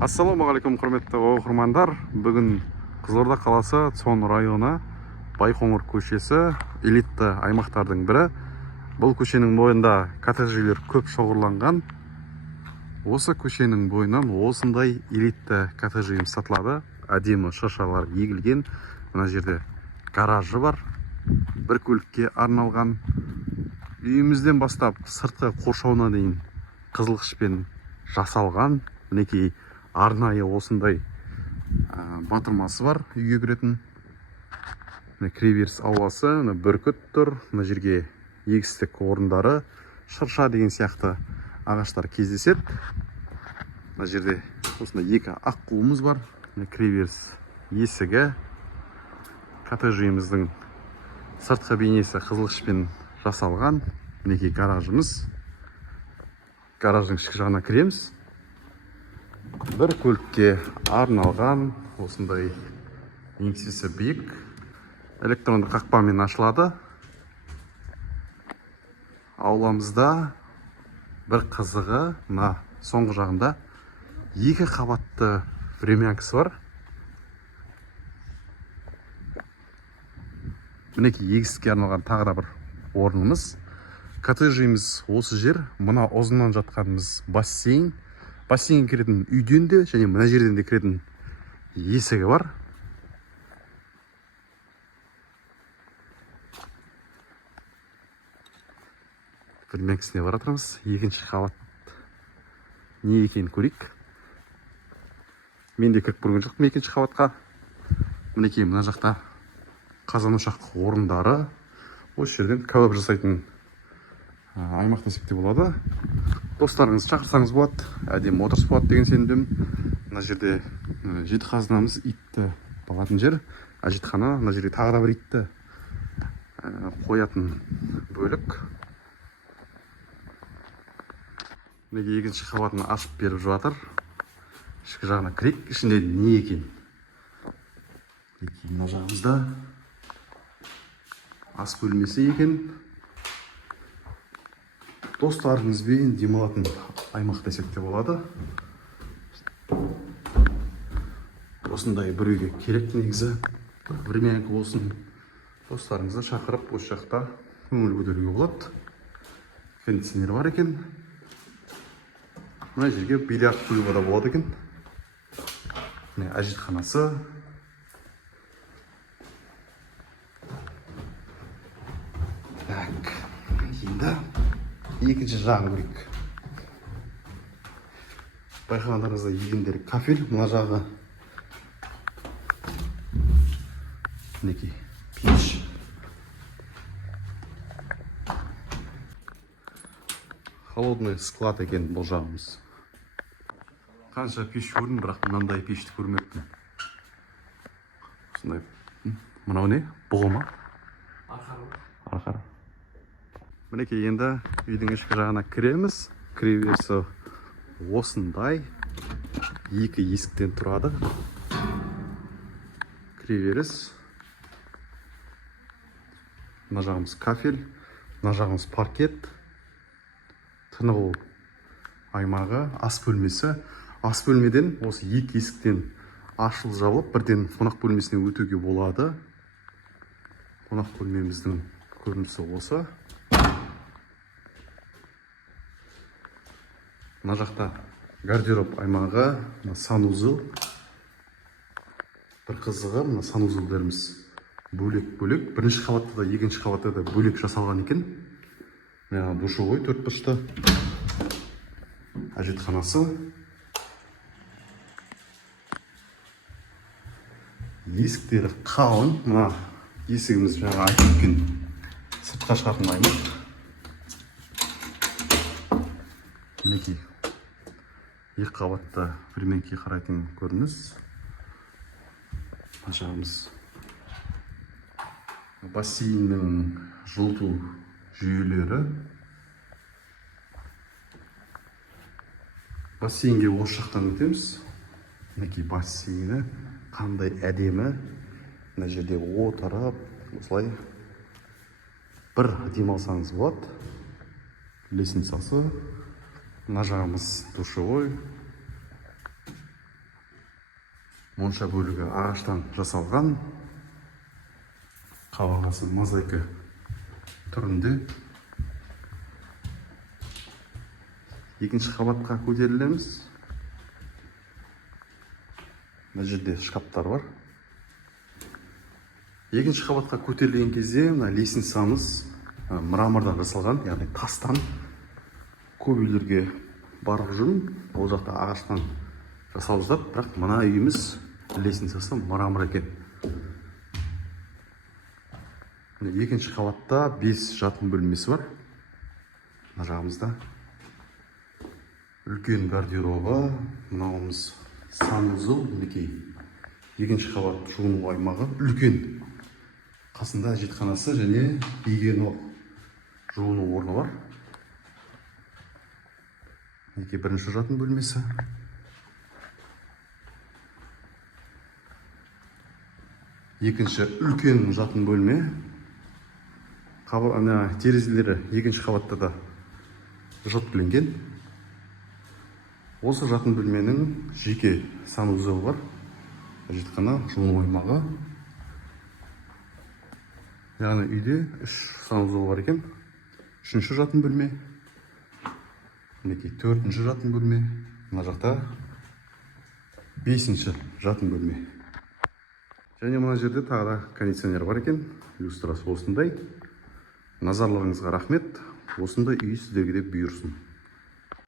Ассалаумағалейкум, құрметті оқырмандар. Бүгін Қызылорда қаласы Цон районы Байқоңыр көшесі элитті аймақтардың бірі. Бұл көшенің бойында коттедждер көп шоғырланған. Осы көшенің бойынан осындай элитті коттедждер сатылады. Әдемі шыршалар егілген. Мына жерде гаражы бар. Бір көлікке арналған. Үйімізден бастап сыртқы қоршауына дейін қызылқышпен жасалған. Мінекей арнайы осындай батырмасы бар үйге кіретін. Кіреберіс ауласы, бүркіт тұр. Мына жерге егістік орындары, шырша деген сияқты ағаштар кездеседі. Мына жерде осындай екі аққуымыз бар. Кіреберіс есігі. Коттедж үйіміздің сыртқы бейнесі қызылқышпен жасалған. Мінекей гаражымыз. Гараждың ішкі жағына кіреміз. Бір көлікке арналған осындай еңсесі биік электронды қақпамен ашылады. Ауламызда бір қызығы, мына соңғы жағында екі қабатты времянкасы бар. Мінекей егістікке арналған тағы да бір орнымыз. Коттедж үйіміз осы жер. Мына ұзыннан жатқанымыз бассейн. Бассейнге кіретін үйден де және мына жерден де кіретін есігі бар. Времянкасіне бара жатырмыз. Екінші қабат не екенін көрейік. Мен де кіріп көрген жоқпын екінші қабатқа. Мінекей мына жақта қазан ошақ орындары. Осы жерден кәуап жасайтын аймақ десек те болады. Достарыңыз шақырсаңыз болады, әдемі отырыс болады деген сенімдемін. Мына жерде жетіқазынамыз, итті бағатын жер. Әжетхана, мына жерде тағы да бір итті қоятын бөлік. Неге екінші қабатын ашып беріп жатыр. Ішкі жағына кірейік, ішінде не екен? Мына жағымызда ас бөлмесі екен. Достарыңызбен демалатын аймақ десек те болады. Осындай бір үйге керек негізі. Времянка болсын. Достарыңызды шақырып, осы жақта көңіл көтеруге болады. Кондиционер бар екен. Мына жерге бильярд қоюға да болады екен. Міне әжетханасы. Так, енді екінші жағын көрейік. Байқағандарыңызда егіндер кафель. Мына жағы мінекей пеш. Холодный склад екен бұл жағымыз. Қанша пеш көрдім, бірақ мынандай пешті көрмеппін. Осындай. Мынау не? Бұғы ма? Арқары. Мінекей енді үйдің ішкі жағына кіреміз. Кіреберісі осындай. Екі есіктен тұрады. Кіреберіс. Мына жағымыз кафель. Мына жағымыз паркет. Тынығу аймағы, ас бөлмесі. Ас бөлмеден осы екі есіктен ашылып жабылып, бірден қонақ бөлмесіне өтуге болады. Қонақ бөлмеміздің көрінісі осы. Мына жақта гардероб аймағы, санузел. Бір қызығы, мына санузелдеріміз бөлек-бөлек. Бірінші қабатта да, екінші қабатта да бөлек жасалған екен. Мына душевой төрт бұрышты. Әжетханасы. Есіктері қалың. Мына есігіміз жаңа айтып өткен сыртқа шығатын аймақ. Мінекей екі қабатты времянкаға қарайтын көрініс. Мына жағымыз бассейннің жылыту жүйелері. Бассейнге осы жақтан өтеміз. Мінекей бассейні қандай әдемі. Мына жерде отырып, осылай бір демалсаңыз болады. Лесницасы. Мына жағымыз душевой. монша бөлігі ағаштан жасалған, қабырғасы мозаика түрінде. Екінші қабатқа көтерілеміз. Мына жерде шкаптар бар. Екінші қабатқа көтерілген кезде мына лестницамыз мрамордан жасалған, яғни тастан. Көп үйлерге барып жүрмін, ол жақта ағаштан жасалып жатады, бірақ мына үйіміз лестницасы мрамор екен. Екінші қабатта 5 жатын бөлмесі бар. Мына жағымызда үлкен гардеробы, мынауымыз санузел, мінекей. Екінші қабат жуыну аймағы үлкен. Қасында жетханасы және гигиеналық жуыну орны бар. Мінекей бірінші жатын бөлмесі. Екінші үлкен жатын бөлме. Терезелері екінші қабатта да жөткеленген. Осы жатын бөлменің жеке санузелі бар. Жетхана, жуыну аймағы. Яғни үйде 3 санузел бар екен. 3-ші жатын бөлме. Мінекей 4-ші жатын бөлме. Мына жақта 5-ші жатын бөлме. Және мына жерде тағы да кондиционер бар екен. Люстрасы осындай. Назарларыңызға рахмет. Осындай үй сіздерге де бұйырсын.